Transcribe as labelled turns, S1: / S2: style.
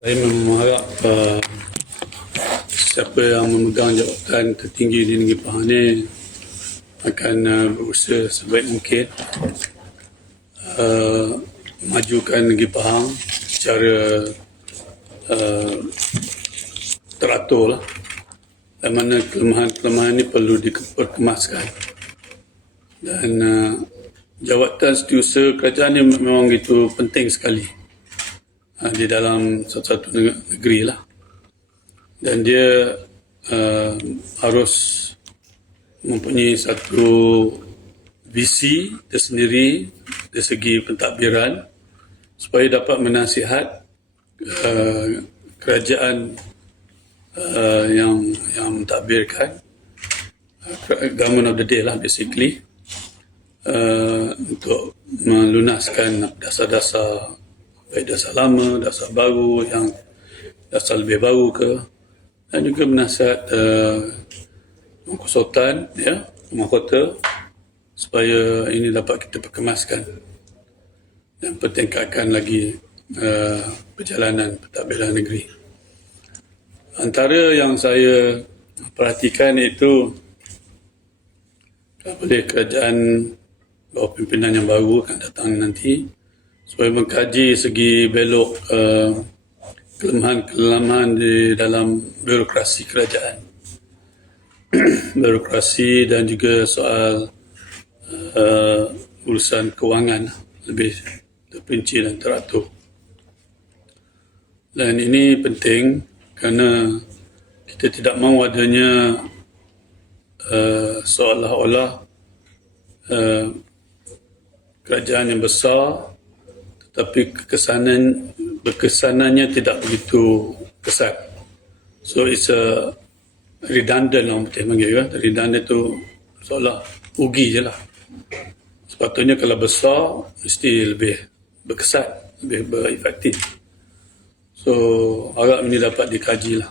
S1: Saya mengharap uh, siapa yang memegang jawatan tertinggi di negeri Pahang ini akan uh, berusaha sebaik mungkin uh, majukan negeri Pahang secara uh, teratur lah. Dan mana kelemahan-kelemahan ini perlu diperkemaskan. Dan uh, jawatan setiausaha kerajaan ini memang begitu penting sekali uh, di dalam satu-satu neg- negeri lah. Dan dia uh, harus mempunyai satu visi tersendiri dari segi pentadbiran supaya dapat menasihat uh, kerajaan uh, yang yang mentadbirkan uh, government of the day lah basically uh, untuk melunaskan dasar-dasar baik dasar lama, dasar baru yang dasar lebih baru ke. Dan juga menasihat uh, konsultan ya rumah kota supaya ini dapat kita perkemaskan. Dan pertingkatkan lagi uh, perjalanan pentadbiran negeri. Antara yang saya perhatikan itu boleh kerajaan bawah pimpinan yang baru akan datang nanti supaya mengkaji segi belok uh, kelemahan-kelemahan di dalam birokrasi kerajaan. birokrasi dan juga soal uh, urusan kewangan lebih terperinci dan teratur. Dan ini penting kerana kita tidak mahu adanya uh, seolah-olah uh, kerajaan yang besar tetapi kekesanan berkesanannya tidak begitu kesat. So it's a redundant lah putih panggil kan. Redundant tu seolah rugi je lah. Sepatutnya kalau besar mesti lebih berkesan, lebih berefektif. So harap ini dapat dikaji lah.